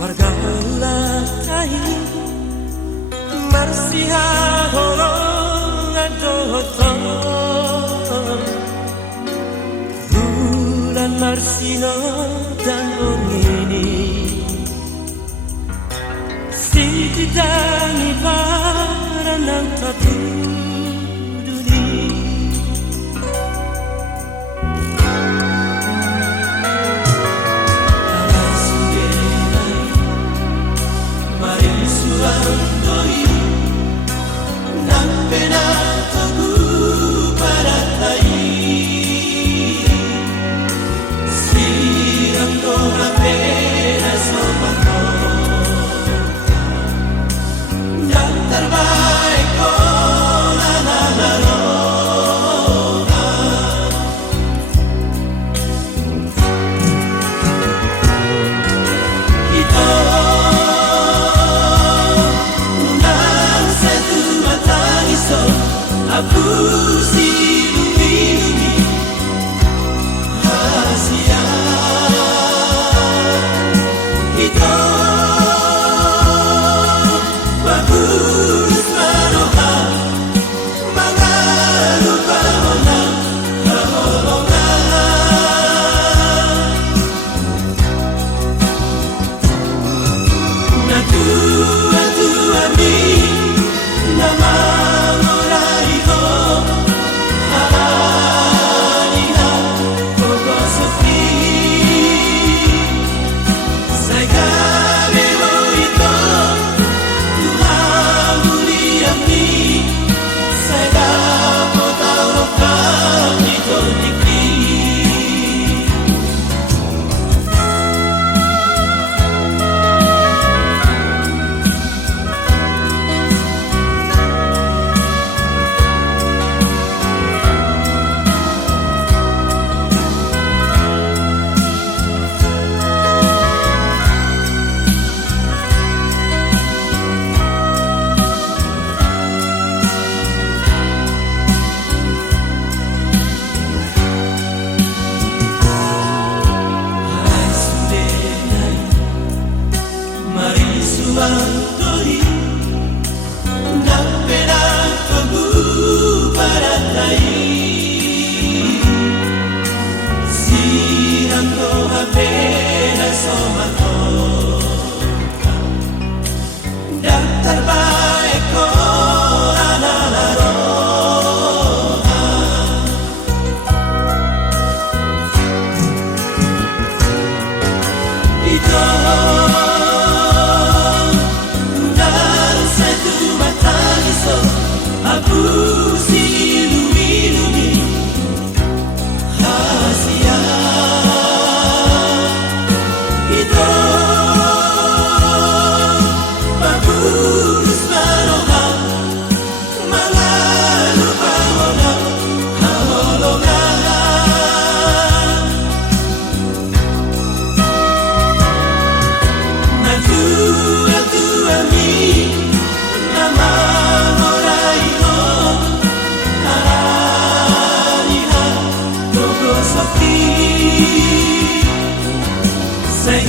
pergaulan kain Marsiha holong adoton Bulan Marsino dan Ongini Siti dangi baran ang tatuduni Alay sundelay Marin suandoi Nampena togu paratai Sirang doha pena somato Yang terbaik oh la la la la Ito unang satu matang iso Aku silumi-lumi Asia Ito bagus manoha Mga lupa ona kaholongan Natua-tua mi Nama moraiho Haraniha Koko sepi Sai kabelo ito Tuhan muliami Sai dapat tahu ito dikri Alay sundelay Mari suandoi Nampena togu paratai Sirang doha pena somato Daftar baik oh la la la roha Ito unang satu matang iso Aku silumi-lumi Asia Ito bagus manoha Mga lupa ona kaholongan Natua-tua mi Nama moraiho Haraniha Koko sepi Sai